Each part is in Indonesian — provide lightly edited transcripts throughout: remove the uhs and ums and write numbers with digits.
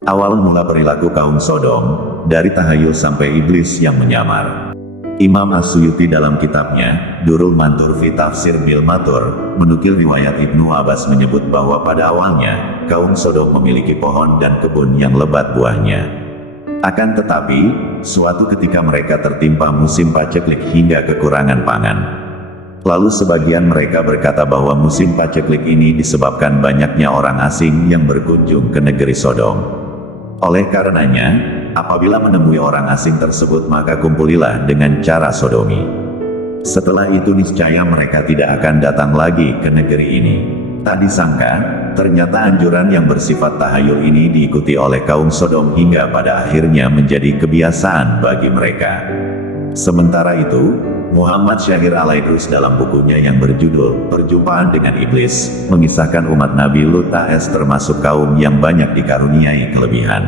Awal mula perilaku kaum Sodom, dari tahayul sampai iblis yang menyamar. Imam As-Suyuti dalam kitabnya, Durul Mantur fi Tafsir Bil Matur, menukil riwayat Ibnu Abbas menyebut bahwa pada awalnya, kaum Sodom memiliki pohon dan kebun yang lebat buahnya. Akan tetapi, suatu ketika mereka tertimpa musim paceklik hingga kekurangan pangan. Lalu sebagian mereka berkata bahwa musim paceklik ini disebabkan banyaknya orang asing yang berkunjung ke negeri Sodom. Oleh karenanya, apabila menemui orang asing tersebut maka kumpulilah dengan cara sodomi. Setelah itu niscaya mereka tidak akan datang lagi ke negeri ini. Tak disangka, ternyata anjuran yang bersifat tahayul ini diikuti oleh kaum Sodom hingga pada akhirnya menjadi kebiasaan bagi mereka. Sementara itu, Muhammad Syahir Al-Aidrus dalam bukunya yang berjudul Perjumpaan dengan Iblis, mengisahkan umat Nabi Lut AS termasuk kaum yang banyak dikaruniai kelebihan.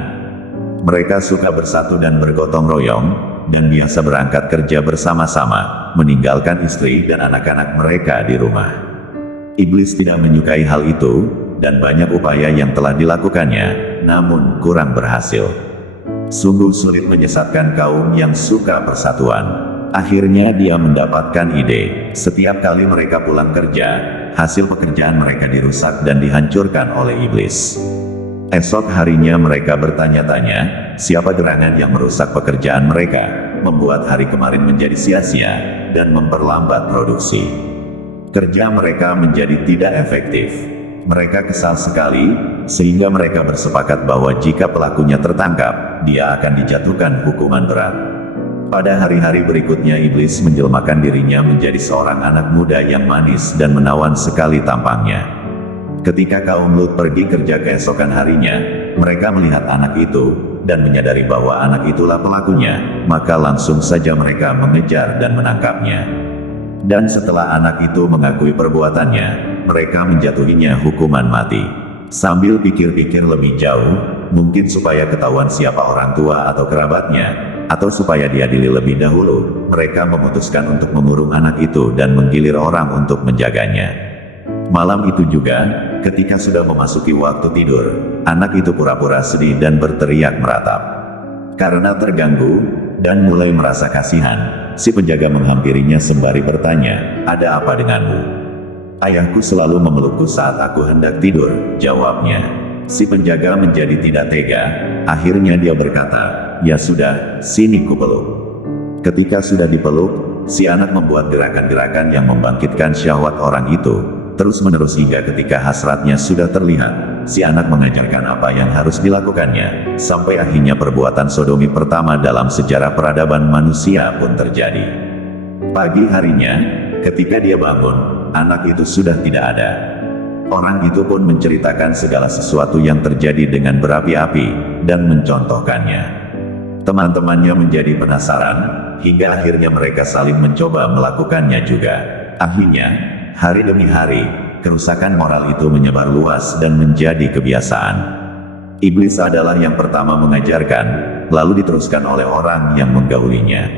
Mereka suka bersatu dan bergotong royong, dan biasa berangkat kerja bersama-sama, meninggalkan istri dan anak-anak mereka di rumah. Iblis tidak menyukai hal itu, dan banyak upaya yang telah dilakukannya, namun kurang berhasil. Sungguh sulit menyesatkan kaum yang suka persatuan. Akhirnya dia mendapatkan ide. Setiap kali mereka pulang kerja, hasil pekerjaan mereka dirusak dan dihancurkan oleh iblis. Esok harinya mereka bertanya-tanya, siapa gerangan yang merusak pekerjaan mereka, membuat hari kemarin menjadi sia-sia, dan memperlambat produksi. Kerja mereka menjadi tidak efektif. Mereka kesal sekali, sehingga mereka bersepakat bahwa jika pelakunya tertangkap, dia akan dijatuhkan hukuman berat. Pada hari-hari berikutnya iblis menjelmakan dirinya menjadi seorang anak muda yang manis dan menawan sekali tampangnya. Ketika kaum Lut pergi kerja keesokan harinya, mereka melihat anak itu, dan menyadari bahwa anak itulah pelakunya, maka langsung saja mereka mengejar dan menangkapnya. Dan setelah anak itu mengakui perbuatannya, mereka menjatuhinya hukuman mati. Sambil pikir-pikir lebih jauh, mungkin supaya ketahuan siapa orang tua atau kerabatnya, atau supaya diadili lebih dahulu, mereka memutuskan untuk mengurung anak itu dan menggilir orang untuk menjaganya. Malam itu juga, ketika sudah memasuki waktu tidur, anak itu pura-pura sedih dan berteriak meratap. Karena terganggu, dan mulai merasa kasihan, si penjaga menghampirinya sembari bertanya, "Ada apa denganmu?" "Ayahku selalu memelukku saat aku hendak tidur," jawabnya. Si penjaga menjadi tidak tega, akhirnya dia berkata, "Ya sudah, sini kupeluk." Ketika sudah dipeluk, si anak membuat gerakan-gerakan yang membangkitkan syahwat orang itu, terus-menerus hingga ketika hasratnya sudah terlihat, si anak mengajarkan apa yang harus dilakukannya, sampai akhirnya perbuatan sodomi pertama dalam sejarah peradaban manusia pun terjadi. Pagi harinya, ketika dia bangun, anak itu sudah tidak ada. Orang itu pun menceritakan segala sesuatu yang terjadi dengan berapi-api, dan mencontohkannya. Teman-temannya menjadi penasaran, hingga akhirnya mereka saling mencoba melakukannya juga. Akhirnya, hari demi hari, kerusakan moral itu menyebar luas dan menjadi kebiasaan. Iblis adalah yang pertama mengajarkan, lalu diteruskan oleh orang yang menggaulinya.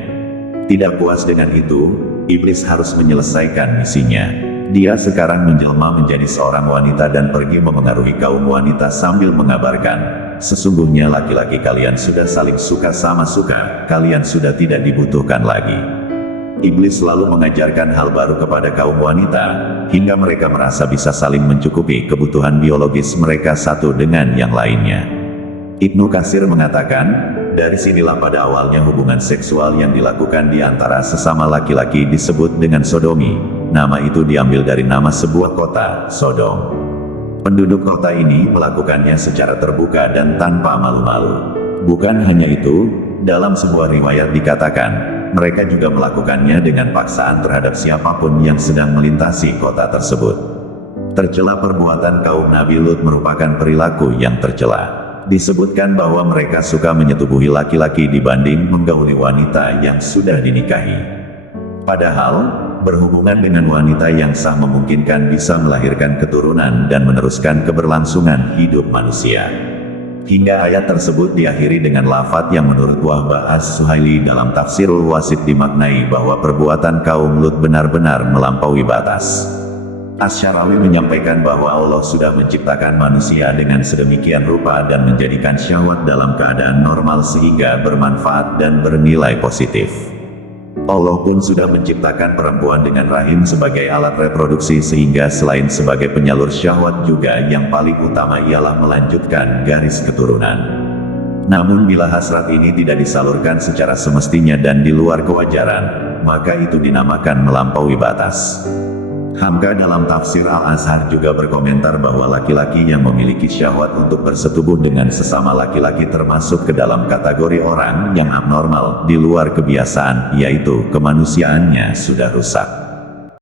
Tidak puas dengan itu, iblis harus menyelesaikan misinya. Dia sekarang menjelma menjadi seorang wanita dan pergi memengaruhi kaum wanita sambil mengabarkan, "Sesungguhnya laki-laki kalian sudah saling suka sama suka, kalian sudah tidak dibutuhkan lagi." Iblis selalu mengajarkan hal baru kepada kaum wanita, hingga mereka merasa bisa saling mencukupi kebutuhan biologis mereka satu dengan yang lainnya. Ibnu Katsir mengatakan, dari sinilah pada awalnya hubungan seksual yang dilakukan di antara sesama laki-laki disebut dengan sodomi. Nama itu diambil dari nama sebuah kota, Sodom. Penduduk kota ini melakukannya secara terbuka dan tanpa malu-malu. Bukan hanya itu, dalam sebuah riwayat dikatakan, mereka juga melakukannya dengan paksaan terhadap siapapun yang sedang melintasi kota tersebut. Tercela perbuatan kaum Nabi Lut merupakan perilaku yang tercela. Disebutkan bahwa mereka suka menyetubuhi laki-laki dibanding menggauli wanita yang sudah dinikahi. Padahal, berhubungan dengan wanita yang sah memungkinkan bisa melahirkan keturunan dan meneruskan keberlangsungan hidup manusia. Hingga ayat tersebut diakhiri dengan lafaz yang menurut Wahbah As-Suhaili dalam Tafsirul Wasit dimaknai bahwa perbuatan kaum Lut benar-benar melampaui batas. Asy-Syarawi menyampaikan bahwa Allah sudah menciptakan manusia dengan sedemikian rupa dan menjadikan syahwat dalam keadaan normal sehingga bermanfaat dan bernilai positif. Allah pun sudah menciptakan perempuan dengan rahim sebagai alat reproduksi sehingga selain sebagai penyalur syahwat juga yang paling utama ialah melanjutkan garis keturunan. Namun bila hasrat ini tidak disalurkan secara semestinya dan di luar kewajaran, maka itu dinamakan melampaui batas. Hamka dalam tafsir Al-Azhar juga berkomentar bahwa laki-laki yang memiliki syahwat untuk bersetubuh dengan sesama laki-laki termasuk ke dalam kategori orang yang abnormal, di luar kebiasaan, yaitu kemanusiaannya sudah rusak.